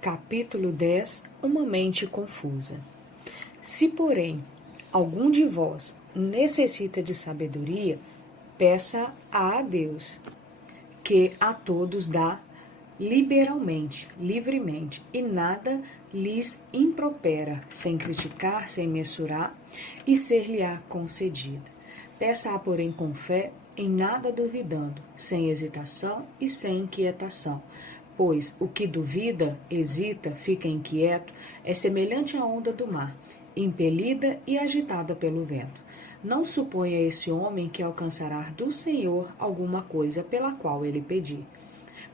Capítulo 10. Uma mente confusa. Se, porém, algum de vós necessita de sabedoria, peça a Deus, que a todos dá liberalmente, livremente, e nada lhes impropera, sem criticar, sem mensurar, e ser-lhe-á concedida. Peça-a, porém, com fé, em nada duvidando, sem hesitação e sem inquietação. Pois o que duvida, hesita, fica inquieto, é semelhante à onda do mar, impelida e agitada pelo vento. Não suponha esse homem que alcançará do Senhor alguma coisa pela qual ele pedir.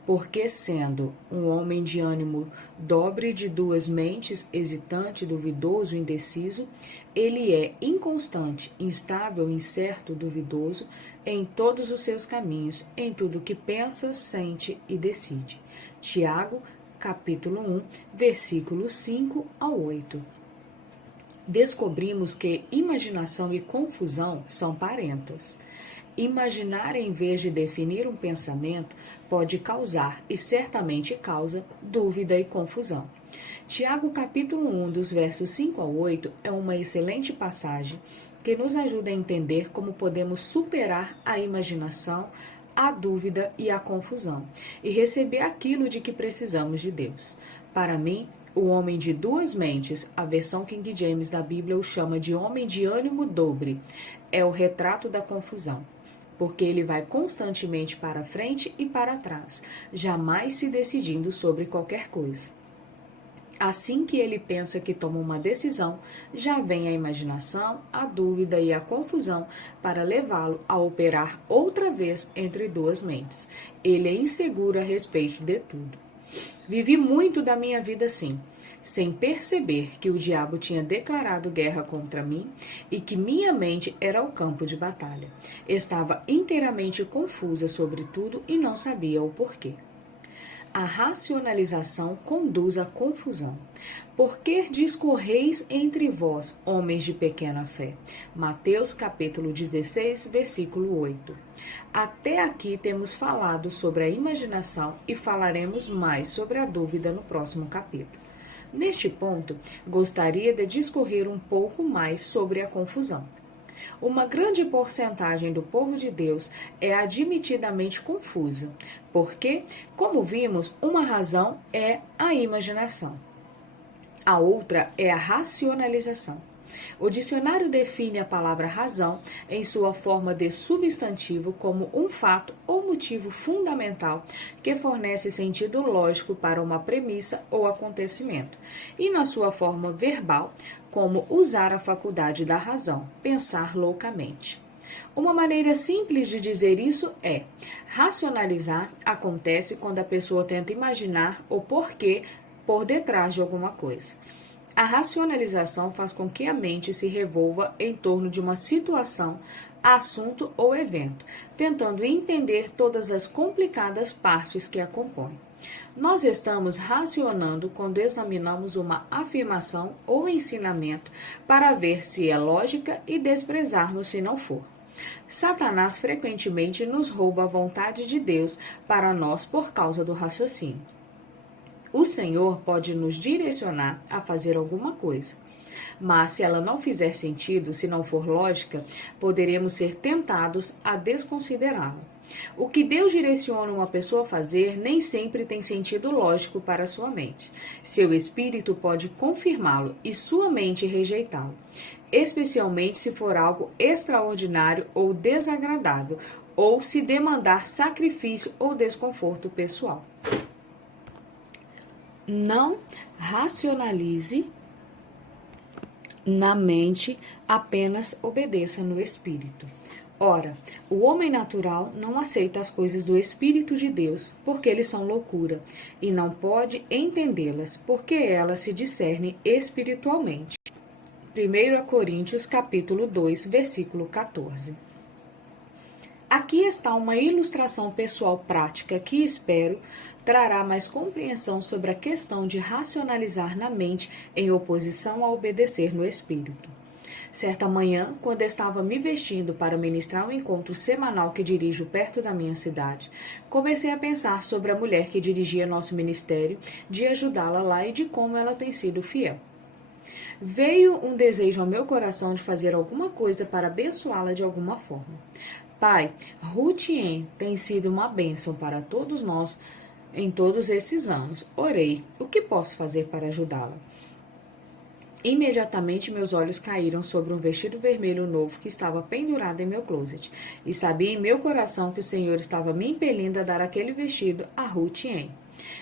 Porque, sendo um homem de ânimo dobre, de duas mentes, hesitante, duvidoso, indeciso, ele é inconstante, instável, incerto, duvidoso em todos os seus caminhos, em tudo que pensa, sente e decide. Tiago, capítulo 1, versículos 5 ao 8. Descobrimos que imaginação e confusão são parentas. Imaginar em vez de definir um pensamento pode causar, e certamente causa, dúvida e confusão. Tiago capítulo 1, dos versos 5 ao 8, é uma excelente passagem que nos ajuda a entender como podemos superar a imaginação, a dúvida e a confusão, e receber aquilo de que precisamos de Deus. Para mim, o homem de duas mentes, a versão King James da Bíblia o chama de homem de ânimo dobre, é o retrato da confusão, porque ele vai constantemente para frente e para trás, jamais se decidindo sobre qualquer coisa. Assim que ele pensa que toma uma decisão, já vem a imaginação, a dúvida e a confusão para levá-lo a operar outra vez entre duas mentes. Ele é inseguro a respeito de tudo. Vivi muito da minha vida assim, sem perceber que o diabo tinha declarado guerra contra mim e que minha mente era o campo de batalha. Estava inteiramente confusa sobre tudo e não sabia o porquê. A racionalização conduz à confusão. Por que discorreis entre vós, homens de pequena fé? Mateus capítulo 16, versículo 8. Até aqui temos falado sobre a imaginação e falaremos mais sobre a dúvida no próximo capítulo. Neste ponto, gostaria de discorrer um pouco mais sobre a confusão. Uma grande porcentagem do povo de Deus é admitidamente confusa, porque, como vimos, uma razão é a imaginação. A outra é a racionalização. O dicionário define a palavra razão em sua forma de substantivo como um fato ou motivo fundamental que fornece sentido lógico para uma premissa ou acontecimento, e na sua forma verbal como usar a faculdade da razão, pensar loucamente. Uma maneira simples de dizer isso é: racionalizar acontece quando a pessoa tenta imaginar o porquê por detrás de alguma coisa. A racionalização faz com que a mente se revolva em torno de uma situação, assunto ou evento, tentando entender todas as complicadas partes que a compõem. Nós estamos racionando quando examinamos uma afirmação ou ensinamento para ver se é lógica e desprezarmos se não for. Satanás frequentemente nos rouba a vontade de Deus para nós por causa do raciocínio. O Senhor pode nos direcionar a fazer alguma coisa, mas se ela não fizer sentido, se não for lógica, poderemos ser tentados a desconsiderá-la. O que Deus direciona uma pessoa a fazer nem sempre tem sentido lógico para sua mente. Seu espírito pode confirmá-lo e sua mente rejeitá-lo, especialmente se for algo extraordinário ou desagradável, ou se demandar sacrifício ou desconforto pessoal. Não racionalize na mente, apenas obedeça no espírito. Ora, o homem natural não aceita as coisas do Espírito de Deus, porque eles são loucura, e não pode entendê-las, porque elas se discernem espiritualmente. 1 Coríntios capítulo 2, versículo 14. Aqui está uma ilustração pessoal prática que espero trará mais compreensão sobre a questão de racionalizar na mente em oposição a obedecer no espírito. Certa manhã, quando estava me vestindo para ministrar um encontro semanal que dirijo perto da minha cidade, comecei a pensar sobre a mulher que dirigia nosso ministério, de ajudá-la lá e de como ela tem sido fiel. Veio um desejo ao meu coração de fazer alguma coisa para abençoá-la de alguma forma. Pai, Ruth tem sido uma bênção para todos nós em todos esses anos. Orei, o que posso fazer para ajudá-la? Imediatamente meus olhos caíram sobre um vestido vermelho novo que estava pendurado em meu closet, e sabia em meu coração que o Senhor estava me impelindo a dar aquele vestido a Ruth.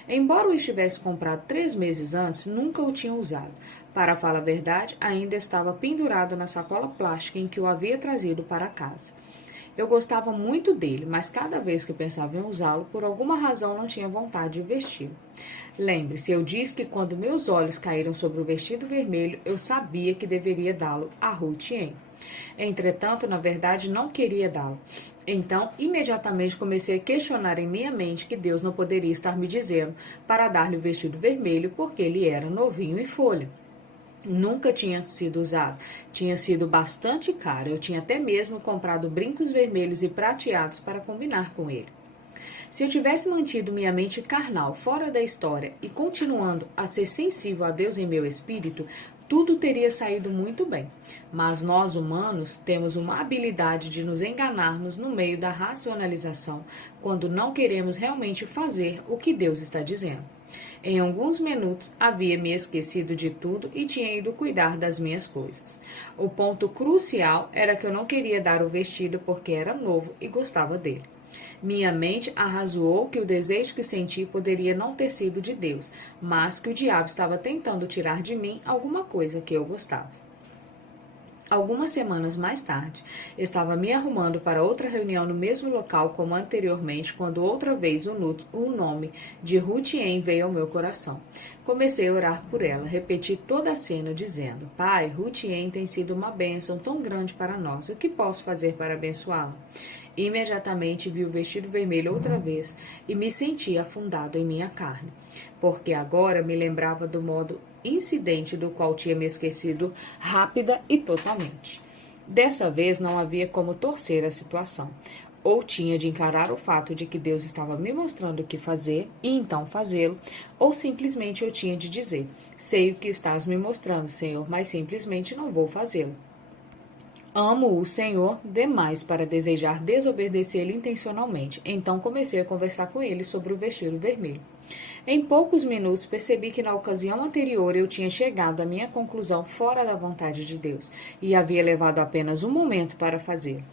Embora o estivesse comprado 3 meses antes, nunca o tinha usado. Para falar a verdade, ainda estava pendurado na sacola plástica em que o havia trazido para casa. Eu gostava muito dele, mas cada vez que pensava em usá-lo, por alguma razão não tinha vontade de vesti-lo. Lembre-se, eu disse que quando meus olhos caíram sobre o vestido vermelho, eu sabia que deveria dá-lo a Ruth. Entretanto, na verdade, não queria dá-lo. Então, imediatamente comecei a questionar em minha mente que Deus não poderia estar me dizendo para dar-lhe o vestido vermelho porque ele era novinho em folha. Nunca tinha sido usado. Tinha sido bastante caro. Eu tinha até mesmo comprado brincos vermelhos e prateados para combinar com ele. Se eu tivesse mantido minha mente carnal fora da história e continuando a ser sensível a Deus em meu espírito, tudo teria saído muito bem. Mas nós humanos temos uma habilidade de nos enganarmos no meio da racionalização quando não queremos realmente fazer o que Deus está dizendo. Em alguns minutos havia me esquecido de tudo e tinha ido cuidar das minhas coisas. O ponto crucial era que eu não queria dar o vestido porque era novo e gostava dele. Minha mente arrazoou que o desejo que senti poderia não ter sido de Deus, mas que o diabo estava tentando tirar de mim alguma coisa que eu gostava. Algumas semanas mais tarde, estava me arrumando para outra reunião no mesmo local como anteriormente, quando outra vez o nome de Ruth veio ao meu coração. Comecei a orar por ela, repeti toda a cena dizendo: Pai, Ruth tem sido uma bênção tão grande para nós, o que posso fazer para abençoá-la? Imediatamente vi o vestido vermelho outra vez e me senti afundado em minha carne, porque agora me lembrava do modo incidente do qual tinha me esquecido rápida e totalmente. Dessa vez não havia como torcer a situação. Ou tinha de encarar o fato de que Deus estava me mostrando o que fazer e então fazê-lo, ou simplesmente eu tinha de dizer: sei o que estás me mostrando, Senhor, mas simplesmente não vou fazê-lo. Amo o Senhor demais para desejar desobedecer-lhe intencionalmente. Então comecei a conversar com ele sobre o vestido vermelho. Em poucos minutos percebi que na ocasião anterior eu tinha chegado à minha conclusão fora da vontade de Deus e havia levado apenas um momento para fazê-lo.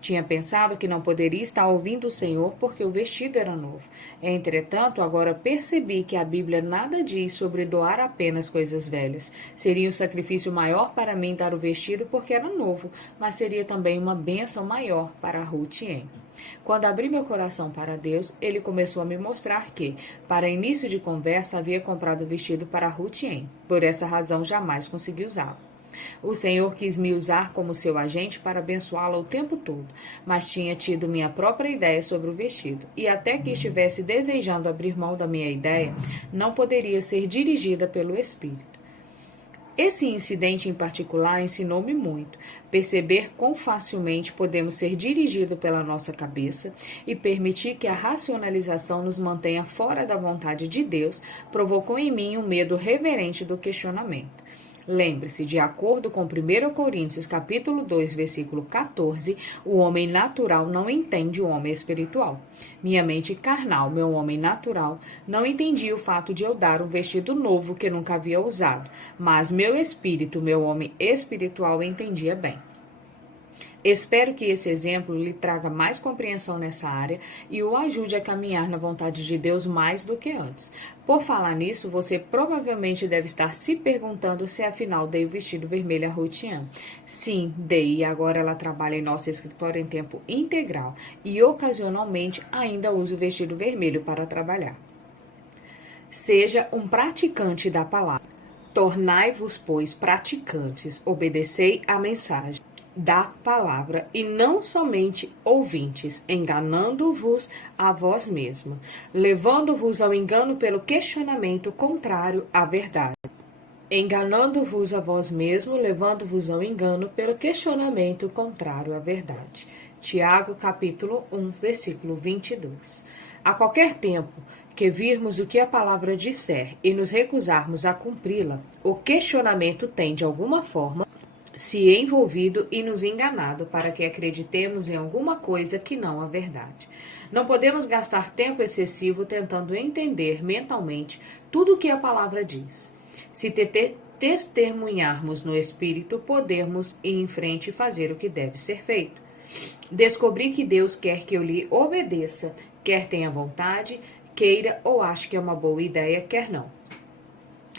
Tinha pensado que não poderia estar ouvindo o Senhor porque o vestido era novo. Entretanto, agora percebi que a Bíblia nada diz sobre doar apenas coisas velhas. Seria um sacrifício maior para mim dar o vestido porque era novo, mas seria também uma bênção maior para Ruth. Quando abri meu coração para Deus, ele começou a me mostrar que, para início de conversa, havia comprado o vestido para Ruth. Por essa razão, jamais consegui usá-lo. O Senhor quis me usar como seu agente para abençoá-la o tempo todo, mas tinha tido minha própria ideia sobre o vestido, e até que estivesse desejando abrir mão da minha ideia, não poderia ser dirigida pelo Espírito. Esse incidente em particular ensinou-me muito. Perceber quão facilmente podemos ser dirigidos pela nossa cabeça e permitir que a racionalização nos mantenha fora da vontade de Deus provocou em mim um medo reverente do questionamento. Lembre-se, de acordo com 1 Coríntios capítulo 2, versículo 14, o homem natural não entende o homem espiritual. Minha mente carnal, meu homem natural, não entendia o fato de eu dar um vestido novo que nunca havia usado, mas meu espírito, meu homem espiritual, entendia bem. Espero que esse exemplo lhe traga mais compreensão nessa área e o ajude a caminhar na vontade de Deus mais do que antes. Por falar nisso, você provavelmente deve estar se perguntando se afinal dei o vestido vermelho a Ruth. Sim, dei, e agora ela trabalha em nosso escritório em tempo integral e ocasionalmente ainda usa o vestido vermelho para trabalhar. Seja um praticante da palavra. Tornai-vos, pois, praticantes, obedecei à mensagem da palavra, e não somente ouvintes, enganando-vos a vós mesmos, levando-vos ao engano pelo questionamento contrário à verdade. enganando-vos a vós mesmo, levando-vos ao engano pelo questionamento contrário à verdade. Tiago, capítulo 1, versículo 22. A qualquer tempo que virmos o que a palavra disser e nos recusarmos a cumpri-la, o questionamento tem, de alguma forma, se envolvido e nos enganado para que acreditemos em alguma coisa que não a verdade. Não podemos gastar tempo excessivo tentando entender mentalmente tudo o que a palavra diz. Se testemunharmos no Espírito, podemos ir em frente e fazer o que deve ser feito. Descobri que Deus quer que eu lhe obedeça, quer tenha vontade, queira ou ache que é uma boa ideia, quer não.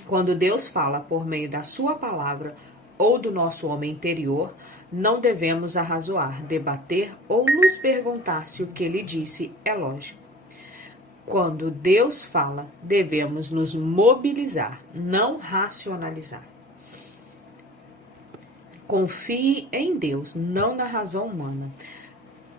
Quando Deus fala por meio da sua palavra ou do nosso homem interior, não devemos arrazoar, debater ou nos perguntar se o que ele disse é lógico. Quando Deus fala, devemos nos mobilizar, não racionalizar. Confie em Deus, não na razão humana.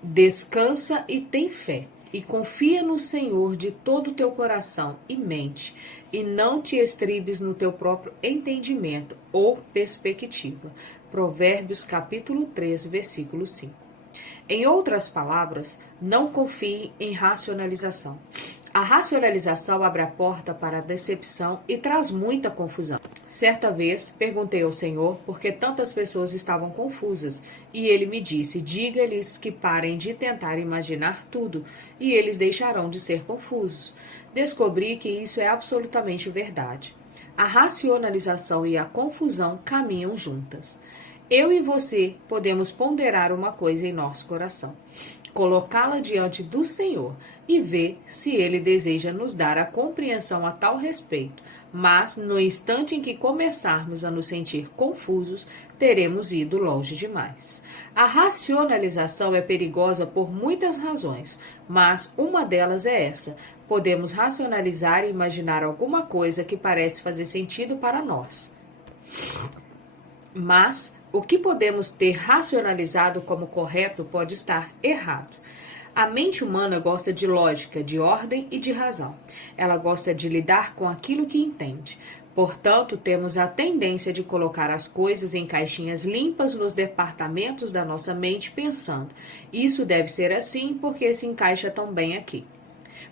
Descansa e tem fé. E confia no Senhor de todo o teu coração e mente, e não te estribes no teu próprio entendimento ou perspectiva. Provérbios capítulo 3, versículo 5. Em outras palavras, não confie em racionalização. A racionalização abre a porta para a decepção e traz muita confusão. Certa vez, perguntei ao Senhor por que tantas pessoas estavam confusas, e ele me disse: diga-lhes que parem de tentar imaginar tudo, e eles deixarão de ser confusos. Descobri que isso é absolutamente verdade. A racionalização e a confusão caminham juntas. Eu e você podemos ponderar uma coisa em nosso coração, colocá-la diante do Senhor e ver se Ele deseja nos dar a compreensão a tal respeito. Mas, no instante em que começarmos a nos sentir confusos, teremos ido longe demais. A racionalização é perigosa por muitas razões, mas uma delas é essa: podemos racionalizar e imaginar alguma coisa que parece fazer sentido para nós. Mas o que podemos ter racionalizado como correto pode estar errado. A mente humana gosta de lógica, de ordem e de razão. Ela gosta de lidar com aquilo que entende. Portanto, temos a tendência de colocar as coisas em caixinhas limpas nos departamentos da nossa mente, pensando: isso deve ser assim porque se encaixa tão bem aqui.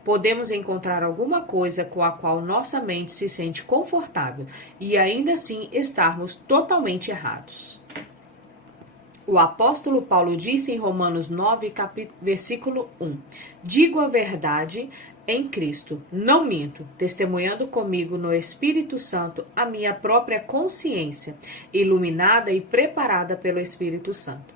Podemos encontrar alguma coisa com a qual nossa mente se sente confortável e ainda assim estarmos totalmente errados. O apóstolo Paulo disse em Romanos 9, versículo 1: digo a verdade em Cristo, não minto, testemunhando comigo no Espírito Santo a minha própria consciência, iluminada e preparada pelo Espírito Santo.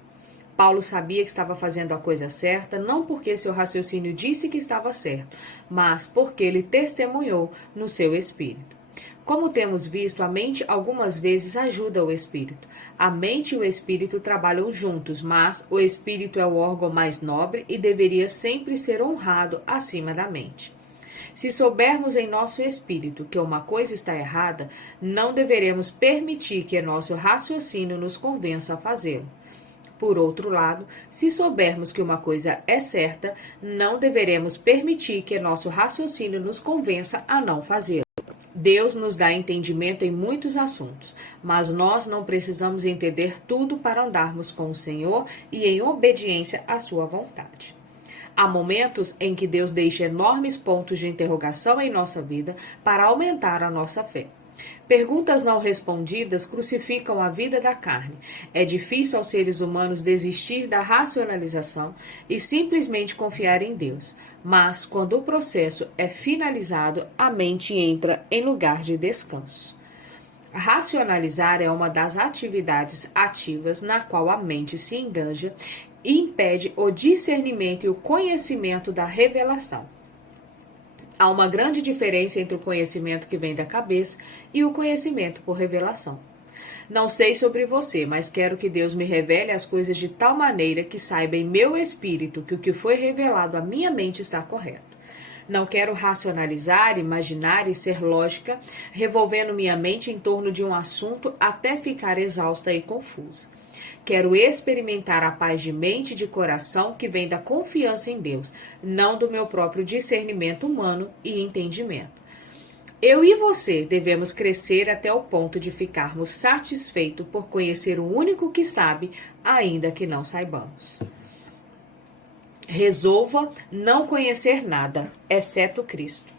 Paulo sabia que estava fazendo a coisa certa, não porque seu raciocínio disse que estava certo, mas porque ele testemunhou no seu espírito. Como temos visto, a mente algumas vezes ajuda o espírito. A mente e o espírito trabalham juntos, mas o espírito é o órgão mais nobre e deveria sempre ser honrado acima da mente. Se soubermos em nosso espírito que uma coisa está errada, não deveremos permitir que nosso raciocínio nos convença a fazê-lo. Por outro lado, se soubermos que uma coisa é certa, não deveremos permitir que nosso raciocínio nos convença a não fazê-lo. Deus nos dá entendimento em muitos assuntos, mas nós não precisamos entender tudo para andarmos com o Senhor e em obediência à sua vontade. Há momentos em que Deus deixa enormes pontos de interrogação em nossa vida para aumentar a nossa fé. Perguntas não respondidas crucificam a vida da carne. É difícil aos seres humanos desistir da racionalização e simplesmente confiar em Deus. Mas, quando o processo é finalizado, a mente entra em lugar de descanso. Racionalizar é uma das atividades ativas na qual a mente se enganja e impede o discernimento e o conhecimento da revelação. Há uma grande diferença entre o conhecimento que vem da cabeça e o conhecimento por revelação. Não sei sobre você, mas quero que Deus me revele as coisas de tal maneira que saiba em meu espírito que o que foi revelado à minha mente está correto. Não quero racionalizar, imaginar e ser lógica, revolvendo minha mente em torno de um assunto até ficar exausta e confusa. Quero experimentar a paz de mente e de coração que vem da confiança em Deus, não do meu próprio discernimento humano e entendimento. Eu e você devemos crescer até o ponto de ficarmos satisfeitos por conhecer o único que sabe, ainda que não saibamos. Resolva não conhecer nada, exceto Cristo.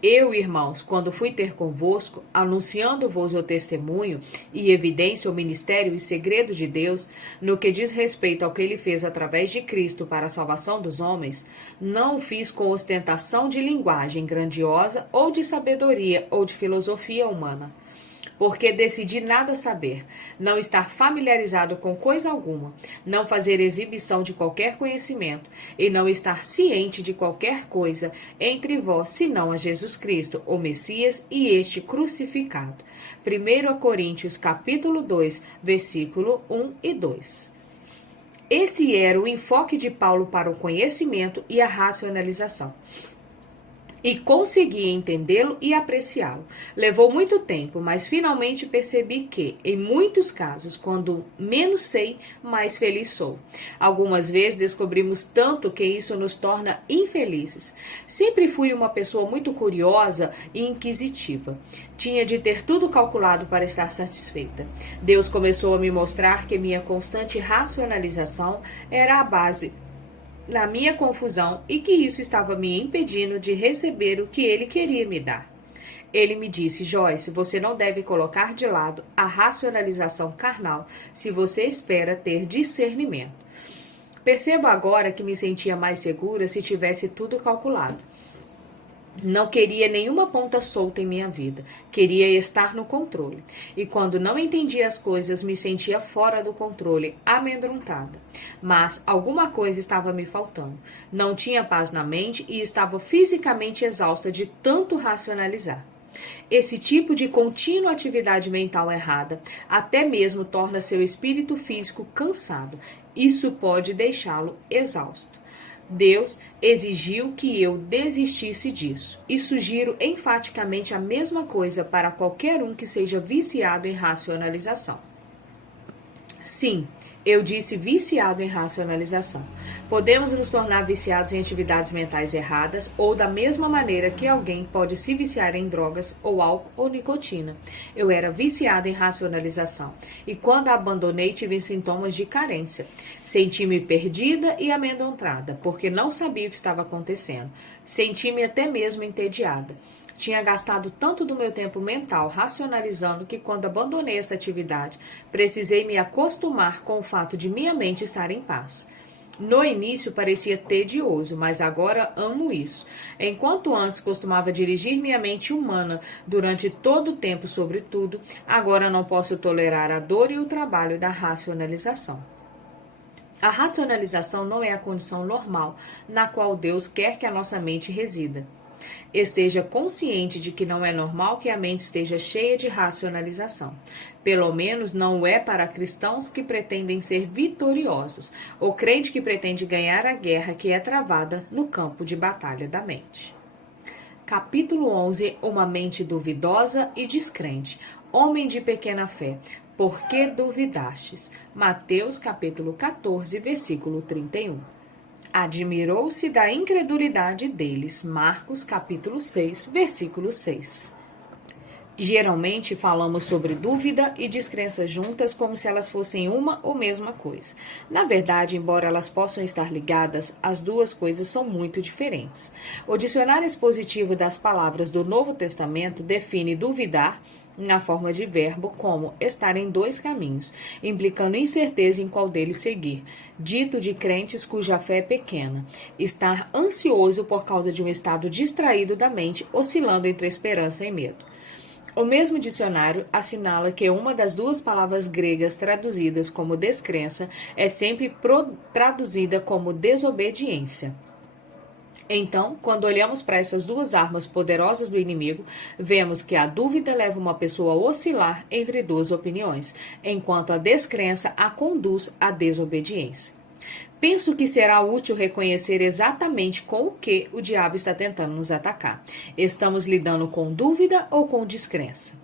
Eu, irmãos, quando fui ter convosco, anunciando-vos o testemunho e evidência o ministério e segredo de Deus, no que diz respeito ao que ele fez através de Cristo para a salvação dos homens, não o fiz com ostentação de linguagem grandiosa ou de sabedoria ou de filosofia humana. Porque decidi nada saber, não estar familiarizado com coisa alguma, não fazer exibição de qualquer conhecimento e não estar ciente de qualquer coisa entre vós, senão a Jesus Cristo, o Messias e este crucificado. 1 Coríntios capítulo 2, versículo 1 e 2. Esse era o enfoque de Paulo para o conhecimento e a racionalização. E consegui entendê-lo e apreciá-lo. Levou muito tempo, mas finalmente percebi que, em muitos casos, quando menos sei, mais feliz sou. Algumas vezes descobrimos tanto que isso nos torna infelizes. Sempre fui uma pessoa muito curiosa e inquisitiva. Tinha de ter tudo calculado para estar satisfeita. Deus começou a me mostrar que minha constante racionalização era a base na minha confusão e que isso estava me impedindo de receber o que ele queria me dar. Ele me disse: Joyce, você não deve colocar de lado a racionalização carnal se você espera ter discernimento. Percebo agora que me sentia mais segura se tivesse tudo calculado. Não queria nenhuma ponta solta em minha vida. Queria estar no controle. E quando não entendia as coisas, me sentia fora do controle, amedrontada. Mas alguma coisa estava me faltando. Não tinha paz na mente e estava fisicamente exausta de tanto racionalizar. Esse tipo de contínua atividade mental errada até mesmo torna seu espírito físico cansado. Isso pode deixá-lo exausto. Deus exigiu que eu desistisse disso. E sugiro enfaticamente a mesma coisa para qualquer um que seja viciado em racionalização. Sim, eu disse viciado em racionalização. Podemos nos tornar viciados em atividades mentais erradas ou da mesma maneira que alguém pode se viciar em drogas ou álcool ou nicotina. Eu era viciada em racionalização e quando a abandonei tive sintomas de carência. Senti-me perdida e amedrontada porque não sabia o que estava acontecendo. Senti-me até mesmo entediada. Tinha gastado tanto do meu tempo mental racionalizando que quando abandonei essa atividade, precisei me acostumar com o fato de minha mente estar em paz. No início parecia tedioso, mas agora amo isso. Enquanto antes costumava dirigir minha mente humana durante todo o tempo sobre tudo, agora não posso tolerar a dor e o trabalho da racionalização. A racionalização não é a condição normal na qual Deus quer que a nossa mente resida. Esteja consciente de que não é normal que a mente esteja cheia de racionalização. Pelo menos não é para cristãos que pretendem ser vitoriosos, ou crente que pretende ganhar a guerra que é travada no campo de batalha da mente. Capítulo 11. Uma mente duvidosa e descrente. Homem de pequena fé. Por que duvidastes? Mateus capítulo 14, versículo 31. Admirou-se da incredulidade deles. Marcos capítulo 6, versículo 6. Geralmente falamos sobre dúvida e descrença juntas como se elas fossem uma ou mesma coisa. Na verdade, embora elas possam estar ligadas, as duas coisas são muito diferentes. O dicionário expositivo das palavras do Novo Testamento define duvidar na forma de verbo como estar em dois caminhos, implicando incerteza em qual deles seguir. Dito de crentes cuja fé é pequena. Estar ansioso por causa de um estado distraído da mente, oscilando entre esperança e medo. O mesmo dicionário assinala que uma das duas palavras gregas traduzidas como descrença é sempre traduzida como desobediência. Então, quando olhamos para essas duas armas poderosas do inimigo, vemos que a dúvida leva uma pessoa a oscilar entre duas opiniões, enquanto a descrença a conduz à desobediência. Penso que será útil reconhecer exatamente com o que o diabo está tentando nos atacar. Estamos lidando com dúvida ou com descrença?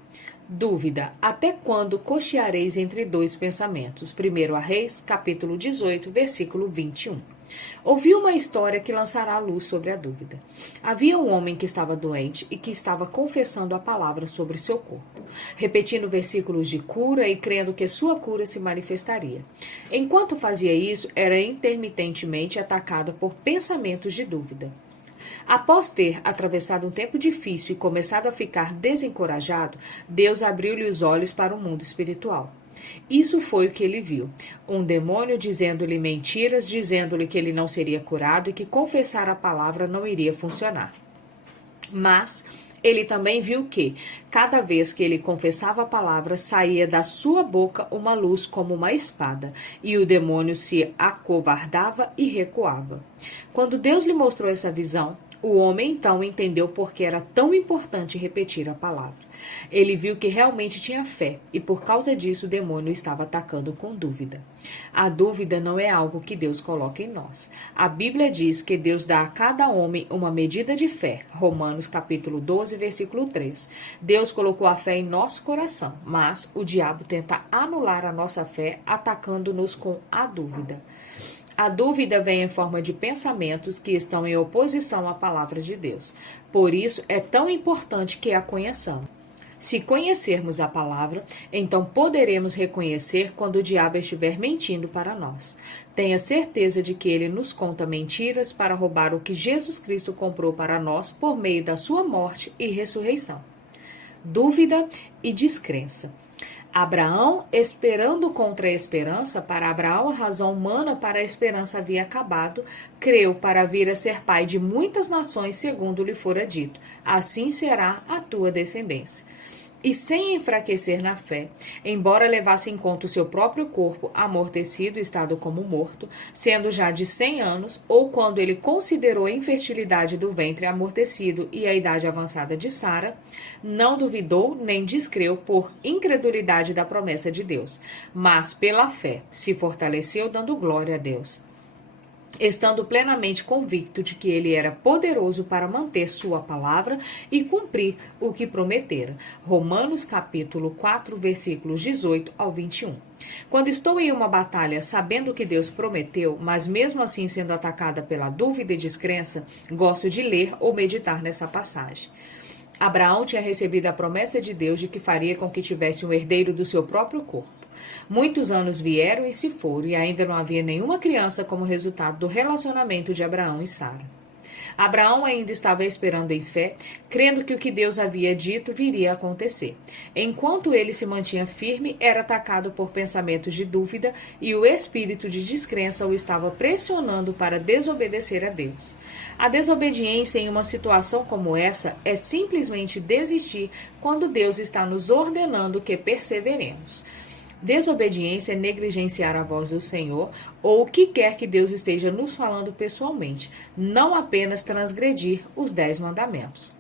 Dúvida: até quando cocheareis entre dois pensamentos? 1 Reis, capítulo 18, versículo 21. Ouvi uma história que lançará luz sobre a dúvida. Havia um homem que estava doente e que estava confessando a palavra sobre seu corpo, repetindo versículos de cura e crendo que sua cura se manifestaria. Enquanto fazia isso, era intermitentemente atacado por pensamentos de dúvida. Após ter atravessado um tempo difícil e começado a ficar desencorajado, Deus abriu-lhe os olhos para o mundo espiritual. Isso foi o que ele viu. Um demônio dizendo-lhe mentiras, dizendo-lhe que ele não seria curado e que confessar a palavra não iria funcionar. Mas ele também viu que, cada vez que ele confessava a palavra, saía da sua boca uma luz como uma espada, e o demônio se acovardava e recuava. Quando Deus lhe mostrou essa visão, o homem então entendeu por que era tão importante repetir a palavra. Ele viu que realmente tinha fé e por causa disso o demônio estava atacando com dúvida. A dúvida não é algo que Deus coloca em nós. A Bíblia diz que Deus dá a cada homem uma medida de fé. Romanos capítulo 12, versículo 3. Deus colocou a fé em nosso coração, mas o diabo tenta anular a nossa fé atacando-nos com a dúvida. A dúvida vem em forma de pensamentos que estão em oposição à palavra de Deus. Por isso, é tão importante que a conheçamos. Se conhecermos a palavra, então poderemos reconhecer quando o diabo estiver mentindo para nós. Tenha certeza de que ele nos conta mentiras para roubar o que Jesus Cristo comprou para nós por meio da sua morte e ressurreição. Dúvida e descrença. Abraão, esperando contra a esperança, para Abraão a razão humana para a esperança havia acabado, creu para vir a ser pai de muitas nações, segundo lhe fora dito, assim será a tua descendência. E sem enfraquecer na fé, embora levasse em conta o seu próprio corpo amortecido, estado como morto, sendo já de 100 anos, ou quando ele considerou a infertilidade do ventre amortecido e a idade avançada de Sara, não duvidou nem descreu por incredulidade da promessa de Deus, mas pela fé se fortaleceu dando glória a Deus, estando plenamente convicto de que ele era poderoso para manter sua palavra e cumprir o que prometera. Romanos capítulo 4, versículos 18 ao 21. Quando estou em uma batalha sabendo o que Deus prometeu, mas mesmo assim sendo atacada pela dúvida e descrença, gosto de ler ou meditar nessa passagem. Abraão tinha recebido a promessa de Deus de que faria com que tivesse um herdeiro do seu próprio corpo. Muitos anos vieram e se foram, e ainda não havia nenhuma criança como resultado do relacionamento de Abraão e Sara. Abraão ainda estava esperando em fé, crendo que o que Deus havia dito viria a acontecer. Enquanto ele se mantinha firme, era atacado por pensamentos de dúvida e o espírito de descrença o estava pressionando para desobedecer a Deus. A desobediência em uma situação como essa é simplesmente desistir quando Deus está nos ordenando que perseveremos. Desobediência é negligenciar a voz do Senhor ou o que quer que Deus esteja nos falando pessoalmente, não apenas transgredir os 10 mandamentos.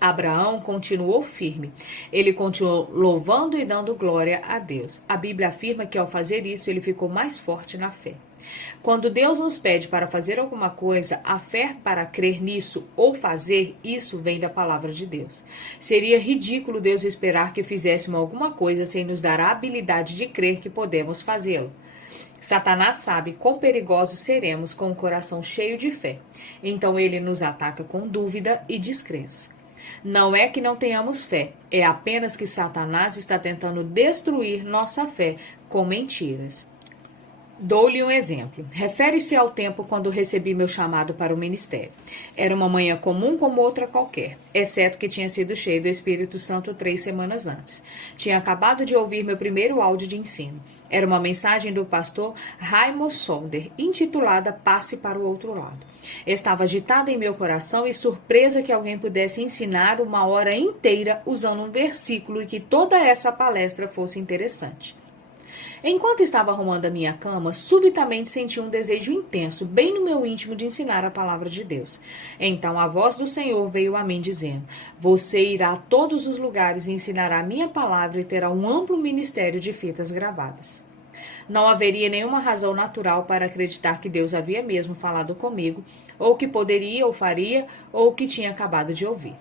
Abraão continuou firme. Ele continuou louvando e dando glória a Deus. A Bíblia afirma que ao fazer isso ele ficou mais forte na fé. Quando Deus nos pede para fazer alguma coisa, a fé para crer nisso ou fazer isso vem da palavra de Deus. Seria ridículo Deus esperar que fizéssemos alguma coisa sem nos dar a habilidade de crer que podemos fazê-lo. Satanás sabe quão perigosos seremos com o coração cheio de fé. Então ele nos ataca com dúvida e descrença. Não é que não tenhamos fé, é apenas que Satanás está tentando destruir nossa fé com mentiras. Dou-lhe um exemplo. Refere-se ao tempo quando recebi meu chamado para o ministério. Era uma manhã comum como outra qualquer, exceto que tinha sido cheio do Espírito Santo 3 semanas antes. Tinha acabado de ouvir meu primeiro áudio de ensino. Era uma mensagem do pastor Raymond Sonder, intitulada Passe para o Outro Lado. Estava agitada em meu coração e surpresa que alguém pudesse ensinar uma hora inteira usando um versículo e que toda essa palestra fosse interessante. Enquanto estava arrumando a minha cama, subitamente senti um desejo intenso, bem no meu íntimo, de ensinar a palavra de Deus. Então a voz do Senhor veio a mim dizendo: você irá a todos os lugares e ensinará a minha palavra e terá um amplo ministério de fitas gravadas. Não haveria nenhuma razão natural para acreditar que Deus havia mesmo falado comigo, ou que poderia ou faria, ou que tinha acabado de ouvir.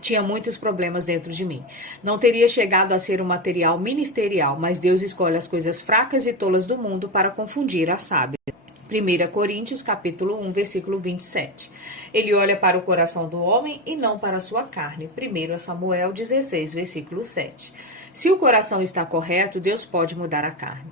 Tinha muitos problemas dentro de mim. Não teria chegado a ser um material ministerial, mas Deus escolhe as coisas fracas e tolas do mundo para confundir as sábias. 1 Coríntios, capítulo 1, versículo 27. Ele olha para o coração do homem e não para a sua carne. 1 Samuel 16, versículo 7. Se o coração está correto, Deus pode mudar a carne.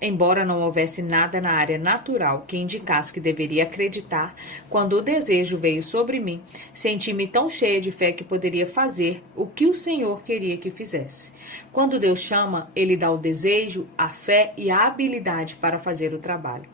Embora não houvesse nada na área natural que indicasse que deveria acreditar, quando o desejo veio sobre mim, senti-me tão cheia de fé que poderia fazer o que o Senhor queria que fizesse. Quando Deus chama, Ele dá o desejo, a fé e a habilidade para fazer o trabalho.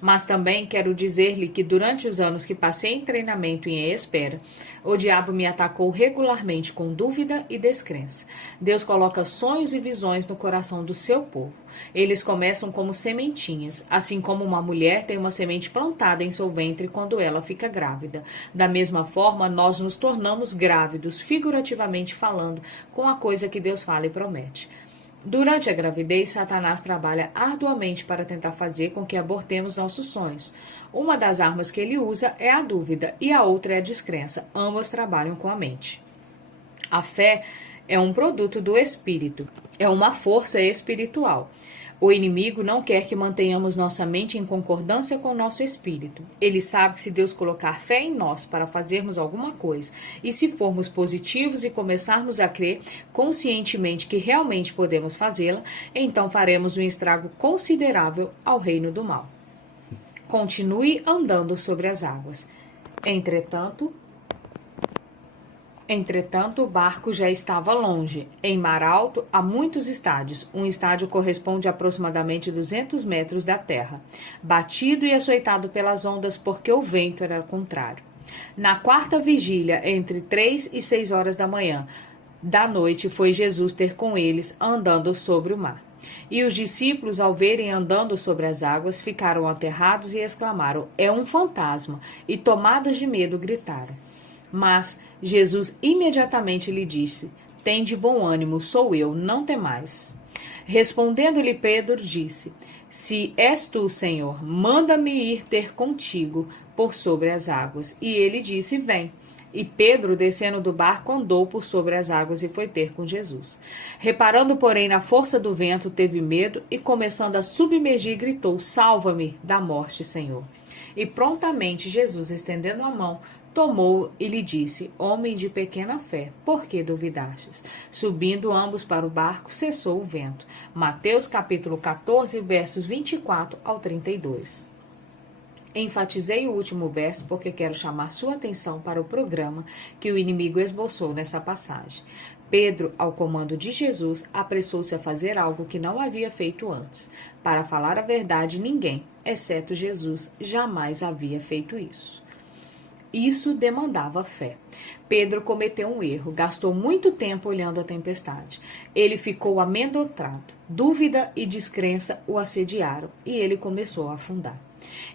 Mas também quero dizer-lhe que durante os anos que passei em treinamento e em espera, o diabo me atacou regularmente com dúvida e descrença. Deus coloca sonhos e visões no coração do seu povo. Eles começam como sementinhas, assim como uma mulher tem uma semente plantada em seu ventre quando ela fica grávida. Da mesma forma, nós nos tornamos grávidos, figurativamente falando, com a coisa que Deus fala e promete. Durante a gravidez, Satanás trabalha arduamente para tentar fazer com que abortemos nossos sonhos. Uma das armas que ele usa é a dúvida e a outra é a descrença. Ambas trabalham com a mente. A fé é um produto do espírito, é uma força espiritual. O inimigo não quer que mantenhamos nossa mente em concordância com nosso espírito. Ele sabe que se Deus colocar fé em nós para fazermos alguma coisa, e se formos positivos e começarmos a crer conscientemente que realmente podemos fazê-la, então faremos um estrago considerável ao reino do mal. Continue andando sobre as águas. Entretanto, o barco já estava longe, em mar alto, a muitos estádios. Um estádio corresponde a aproximadamente 200 metros da terra, batido e açoitado pelas ondas porque o vento era contrário. Na quarta vigília, entre 3 e 6 horas da noite, foi Jesus ter com eles, andando sobre o mar. E os discípulos, ao verem andando sobre as águas, ficaram aterrados e exclamaram: "É um fantasma!" E, tomados de medo, gritaram. Mas Jesus imediatamente lhe disse: "Tende bom ânimo, sou eu, não temais." Respondendo-lhe Pedro, disse: "Se és tu, Senhor, manda-me ir ter contigo por sobre as águas." E ele disse: "Vem." E Pedro, descendo do barco, andou por sobre as águas e foi ter com Jesus. Reparando, porém, na força do vento, teve medo e, começando a submergir, gritou: "Salva-me da morte, Senhor." E prontamente Jesus, estendendo a mão, tomou e lhe disse: "Homem de pequena fé, por que duvidastes?" Subindo ambos para o barco, cessou o vento. Mateus capítulo 14, versos 24 ao 32. Enfatizei o último verso porque quero chamar sua atenção para o programa que o inimigo esboçou nessa passagem. Pedro, ao comando de Jesus, apressou-se a fazer algo que não havia feito antes. Para falar a verdade, ninguém, exceto Jesus, jamais havia feito isso. Isso demandava fé. Pedro cometeu um erro, gastou muito tempo olhando a tempestade. Ele ficou amedrontado. Dúvida e descrença o assediaram e ele começou a afundar.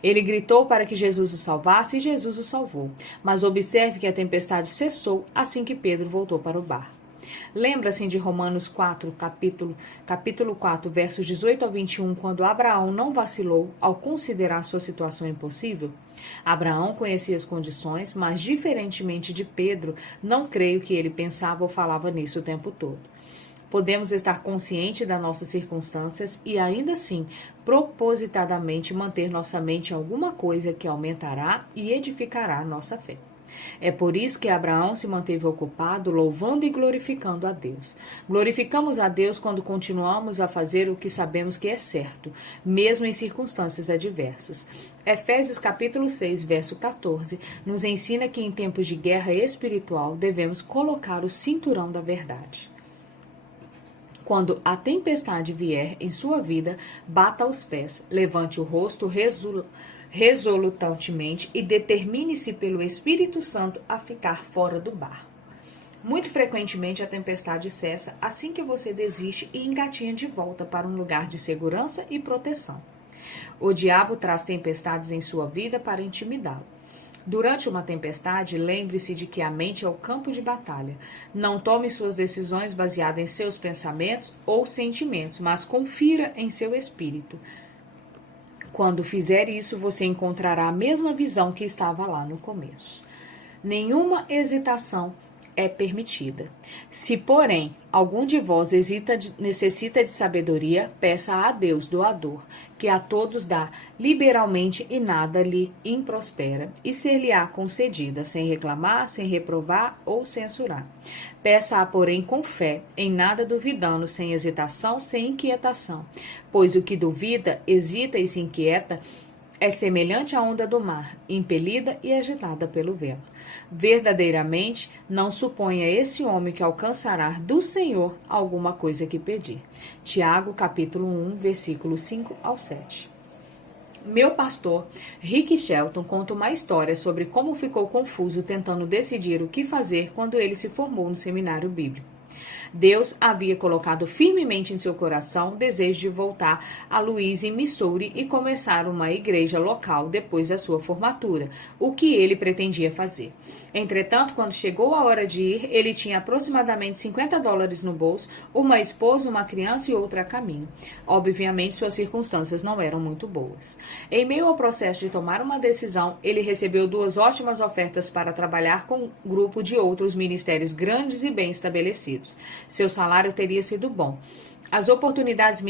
Ele gritou para que Jesus o salvasse e Jesus o salvou. Mas observe que a tempestade cessou assim que Pedro voltou para o barco. Lembra-se de Romanos 4, capítulo 4, versos 18 a 21, quando Abraão não vacilou ao considerar sua situação impossível? Abraão conhecia as condições, mas, diferentemente de Pedro, não creio que ele pensava ou falava nisso o tempo todo. Podemos estar conscientes das nossas circunstâncias e, ainda assim, propositadamente manter nossa mente em alguma coisa que aumentará e edificará a nossa fé. É por isso que Abraão se manteve ocupado, louvando e glorificando a Deus. Glorificamos a Deus quando continuamos a fazer o que sabemos que é certo, mesmo em circunstâncias adversas. Efésios capítulo 6, verso 14, nos ensina que em tempos de guerra espiritual devemos colocar o cinturão da verdade. Quando a tempestade vier em sua vida, bata os pés, levante o rosto resolutamente e determine-se pelo Espírito Santo a ficar fora do barco. Muito frequentemente a tempestade cessa assim que você desiste e engatinha de volta para um lugar de segurança e proteção. O diabo traz tempestades em sua vida para intimidá-lo. Durante uma tempestade, lembre-se de que a mente é o campo de batalha. Não tome suas decisões baseadas em seus pensamentos ou sentimentos, mas confira em seu espírito. Quando fizer isso, você encontrará a mesma visão que estava lá no começo. Nenhuma hesitação é permitida. Se, porém, algum de vós necessita de sabedoria, peça a Deus, doador, que a todos dá liberalmente e nada lhe improspera, e ser-lhe-á concedida, sem reclamar, sem reprovar ou censurar. Peça-a, porém, com fé, em nada duvidando, sem hesitação, sem inquietação. Pois o que duvida, hesita e se inquieta, é semelhante à onda do mar, impelida e agitada pelo vento. Verdadeiramente, não suponha esse homem que alcançará do Senhor alguma coisa que pedir. Tiago, capítulo 1, versículos 5 ao 7. Meu pastor, Rick Shelton, conta uma história sobre como ficou confuso tentando decidir o que fazer quando ele se formou no seminário bíblico. Deus havia colocado firmemente em seu coração o desejo de voltar a Louise, Missouri, e começar uma igreja local depois da sua formatura, o que ele pretendia fazer. Entretanto, quando chegou a hora de ir, ele tinha aproximadamente $50 no bolso, uma esposa, uma criança e outra a caminho. Obviamente, suas circunstâncias não eram muito boas. Em meio ao processo de tomar uma decisão, ele recebeu 2 ótimas ofertas para trabalhar com um grupo de outros ministérios grandes e bem estabelecidos. Seu salário teria sido bom. As oportunidades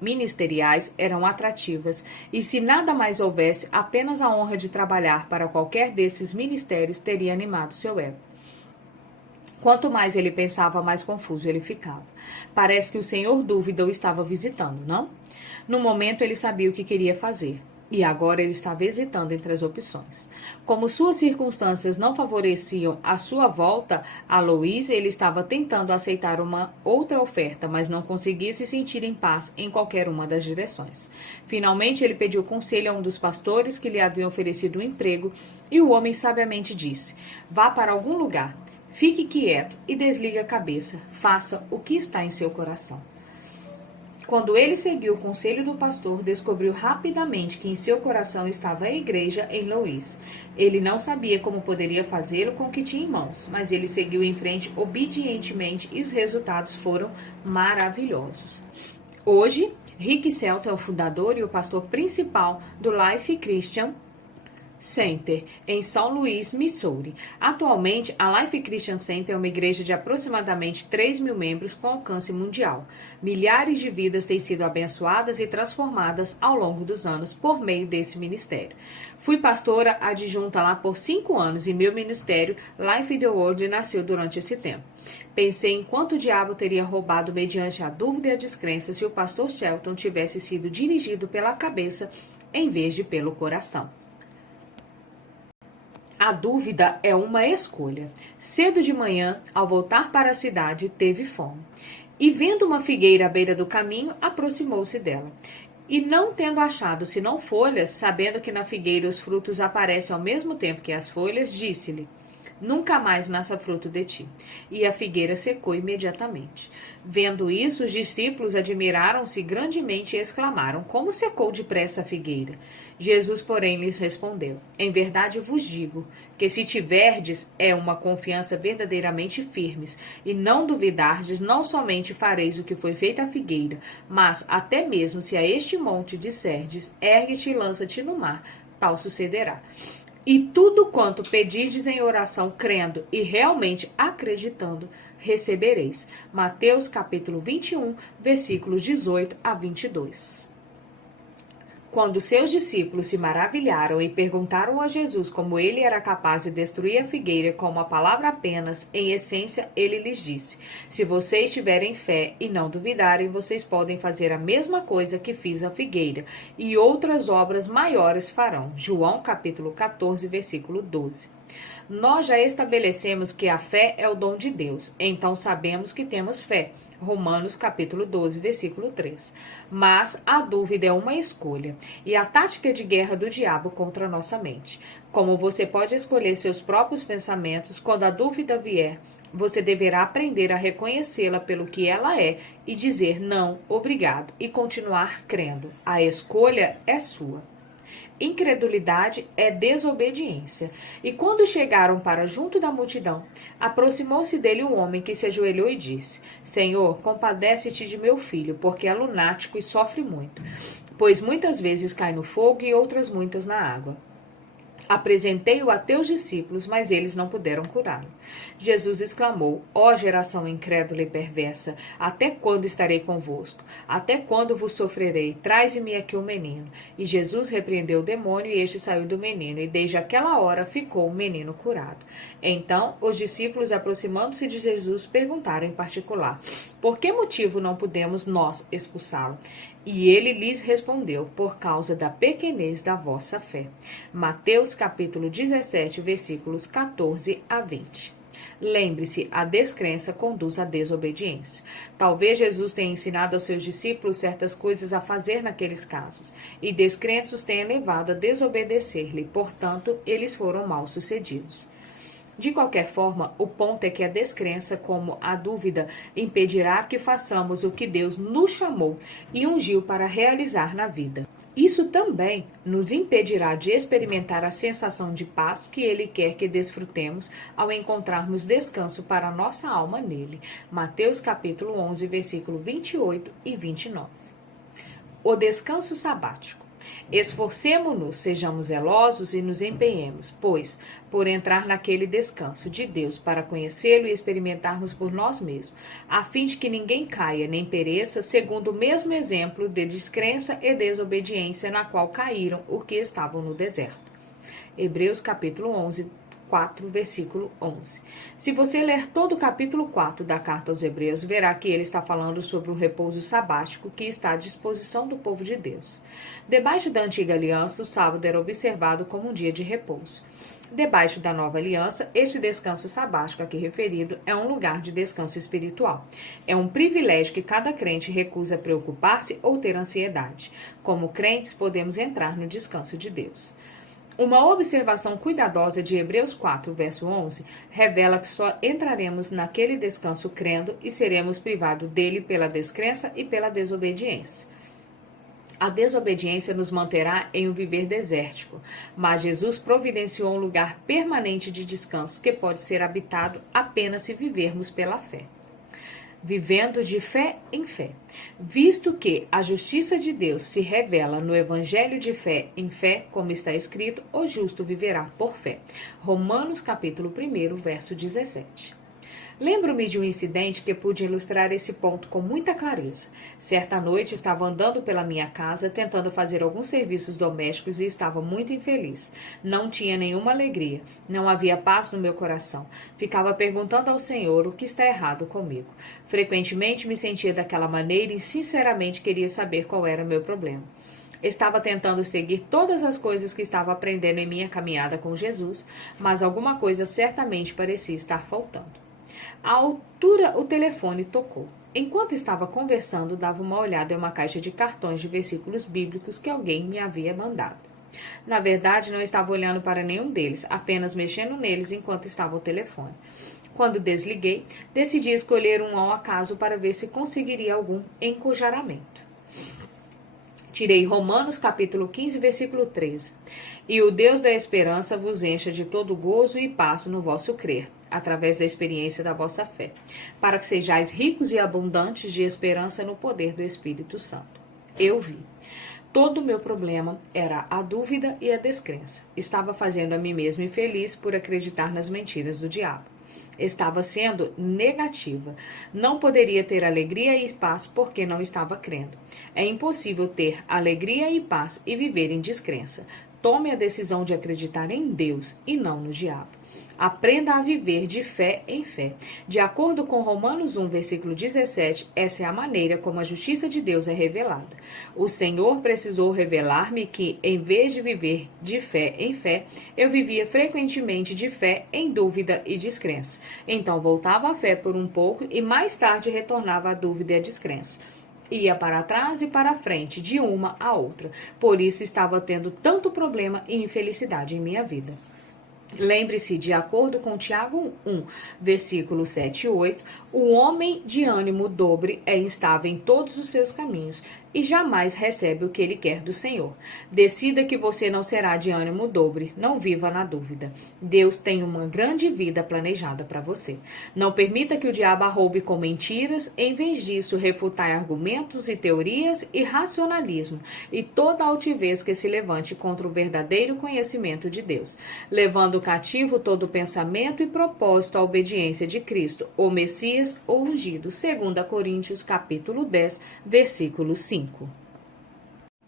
ministeriais eram atrativas, e se nada mais houvesse, apenas a honra de trabalhar para qualquer desses ministérios teria animado seu ego. Quanto mais ele pensava, mais confuso ele ficava. Parece que o Senhor Dúvida o estava visitando, não? No momento ele sabia o que queria fazer. E agora ele estava hesitando entre as opções. Como suas circunstâncias não favoreciam a sua volta a Louise, ele estava tentando aceitar uma outra oferta, mas não conseguia se sentir em paz em qualquer uma das direções. Finalmente, ele pediu conselho a um dos pastores que lhe haviam oferecido um emprego, e o homem sabiamente disse: vá para algum lugar, fique quieto e desligue a cabeça, faça o que está em seu coração. Quando ele seguiu o conselho do pastor, descobriu rapidamente que em seu coração estava a igreja em Louise. Ele não sabia como poderia fazê-lo com o que tinha em mãos, mas ele seguiu em frente obedientemente e os resultados foram maravilhosos. Hoje, Rick Shelton é o fundador e o pastor principal do Life Christian Center, em São Luís, Missouri. Atualmente, a Life Christian Center é uma igreja de aproximadamente 3.000 membros com alcance mundial. Milhares de vidas têm sido abençoadas e transformadas ao longo dos anos por meio desse ministério. Fui pastora adjunta lá por 5 anos e meu ministério, Life in the World, nasceu durante esse tempo. Pensei em quanto o diabo teria roubado mediante a dúvida e a descrença se o pastor Shelton tivesse sido dirigido pela cabeça em vez de pelo coração. A dúvida é uma escolha. Cedo de manhã, ao voltar para a cidade, teve fome. E vendo uma figueira à beira do caminho, aproximou-se dela. E não tendo achado senão folhas, sabendo que na figueira os frutos aparecem ao mesmo tempo que as folhas, disse-lhe: nunca mais nasça fruto de ti. E a figueira secou imediatamente. Vendo isso, os discípulos admiraram-se grandemente e exclamaram: como secou depressa a figueira? Jesus, porém, lhes respondeu: em verdade vos digo, que se tiverdes uma confiança verdadeiramente firmes, e não duvidardes, não somente fareis o que foi feito à figueira, mas até mesmo se a este monte disserdes: ergue-te e lança-te no mar, tal sucederá. E tudo quanto pedirdes em oração, crendo e realmente acreditando, recebereis. Mateus capítulo 21, versículos 18 a 22. Quando seus discípulos se maravilharam e perguntaram a Jesus como ele era capaz de destruir a figueira com uma palavra apenas, em essência, ele lhes disse: se vocês tiverem fé e não duvidarem, vocês podem fazer a mesma coisa que fiz à figueira, e outras obras maiores farão. João capítulo 14, versículo 12. Nós já estabelecemos que a fé é o dom de Deus, então sabemos que temos fé. Romanos capítulo 12, versículo 3. Mas a dúvida é uma escolha e a tática de guerra do diabo contra a nossa mente. Como você pode escolher seus próprios pensamentos, quando a dúvida vier, você deverá aprender a reconhecê-la pelo que ela é e dizer não, obrigado, e continuar crendo. A escolha é sua. Incredulidade é desobediência. E quando chegaram para junto da multidão, aproximou-se dele um homem que se ajoelhou e disse: Senhor, compadece-te de meu filho, porque é lunático e sofre muito, pois muitas vezes cai no fogo e outras muitas na água. Apresentei-o a teus discípulos, mas eles não puderam curá-lo. Jesus exclamou: Ó geração incrédula e perversa, até quando estarei convosco? Até quando vos sofrerei? Traze-me aqui o menino. E Jesus repreendeu o demônio, e este saiu do menino, e desde aquela hora ficou o menino curado. Então, os discípulos, aproximando-se de Jesus, perguntaram em particular: Por que motivo não pudemos nós expulsá-lo? E ele lhes respondeu: Por causa da pequenez da vossa fé. Mateus capítulo 17, versículos 14 a 20. Lembre-se, a descrença conduz à desobediência. Talvez Jesus tenha ensinado aos seus discípulos certas coisas a fazer naqueles casos, e descrença os tenha levado a desobedecer-lhe, portanto, eles foram mal-sucedidos. De qualquer forma, o ponto é que a descrença, como a dúvida, impedirá que façamos o que Deus nos chamou e ungiu para realizar na vida. Isso também nos impedirá de experimentar a sensação de paz que Ele quer que desfrutemos ao encontrarmos descanso para a nossa alma nele. Mateus capítulo 11, versículo 28 e 29. O descanso sabático. Esforcemo-nos, sejamos zelosos e nos empenhemos, pois, por entrar naquele descanso de Deus para conhecê-lo e experimentarmos por nós mesmos, a fim de que ninguém caia nem pereça, segundo o mesmo exemplo de descrença e desobediência na qual caíram os que estavam no deserto. Hebreus capítulo 11, 4, versículo 11. Se você ler todo o capítulo 4 da carta aos Hebreus, verá que ele está falando sobre o repouso sabático que está à disposição do povo de Deus. Debaixo da antiga aliança, o sábado era observado como um dia de repouso. Debaixo da nova aliança, este descanso sabático aqui referido é um lugar de descanso espiritual. É um privilégio que cada crente recusa preocupar-se ou ter ansiedade. Como crentes, podemos entrar no descanso de Deus. Uma observação cuidadosa de Hebreus 4, verso 11, revela que só entraremos naquele descanso crendo e seremos privados dele pela descrença e pela desobediência. A desobediência nos manterá em um viver desértico, mas Jesus providenciou um lugar permanente de descanso que pode ser habitado apenas se vivermos pela fé. Vivendo de fé em fé. Visto que a justiça de Deus se revela no evangelho de fé em fé, como está escrito, o justo viverá por fé. Romanos capítulo 1, verso 17. Lembro-me de um incidente que pude ilustrar esse ponto com muita clareza. Certa noite estava andando pela minha casa, tentando fazer alguns serviços domésticos e estava muito infeliz. Não tinha nenhuma alegria, não havia paz no meu coração. Ficava perguntando ao Senhor o que está errado comigo. Frequentemente me sentia daquela maneira e sinceramente queria saber qual era o meu problema. Estava tentando seguir todas as coisas que estava aprendendo em minha caminhada com Jesus, mas alguma coisa certamente parecia estar faltando. À altura, o telefone tocou. Enquanto estava conversando, dava uma olhada em uma caixa de cartões de versículos bíblicos que alguém me havia mandado. Na verdade, não estava olhando para nenhum deles, apenas mexendo neles enquanto estava ao telefone. Quando desliguei, decidi escolher um ao acaso para ver se conseguiria algum encorajamento. Tirei Romanos capítulo 15, versículo 13. E o Deus da esperança vos encha de todo gozo e paz no vosso crer, através da experiência da vossa fé, para que sejais ricos e abundantes de esperança no poder do Espírito Santo. Eu vi. Todo o meu problema era a dúvida e a descrença. Estava fazendo a mim mesmo infeliz por acreditar nas mentiras do diabo. Estava sendo negativa. Não poderia ter alegria e paz porque não estava crendo. É impossível ter alegria e paz e viver em descrença. Tome a decisão de acreditar em Deus e não no diabo. Aprenda a viver de fé em fé. De acordo com Romanos 1, versículo 17, essa é a maneira como a justiça de Deus é revelada. O Senhor precisou revelar-me que, em vez de viver de fé em fé, eu vivia frequentemente de fé em dúvida e descrença. Então voltava à fé por um pouco e mais tarde retornava à dúvida e à descrença. Ia para trás e para frente, de uma a outra. Por isso estava tendo tanto problema e infelicidade em minha vida. Lembre-se, de acordo com Tiago 1, versículos 7 e 8, o homem de ânimo dobre é instável em todos os seus caminhos e jamais recebe o que ele quer do Senhor. Decida que você não será de ânimo dobre, não viva na dúvida. Deus tem uma grande vida planejada para você. Não permita que o diabo a roube com mentiras, em vez disso, refutar argumentos e teorias e racionalismo e toda altivez que se levante contra o verdadeiro conhecimento de Deus, levando cativo todo pensamento e propósito à obediência de Cristo, o Messias ou ungido, 2 Coríntios capítulo 10, versículo 5.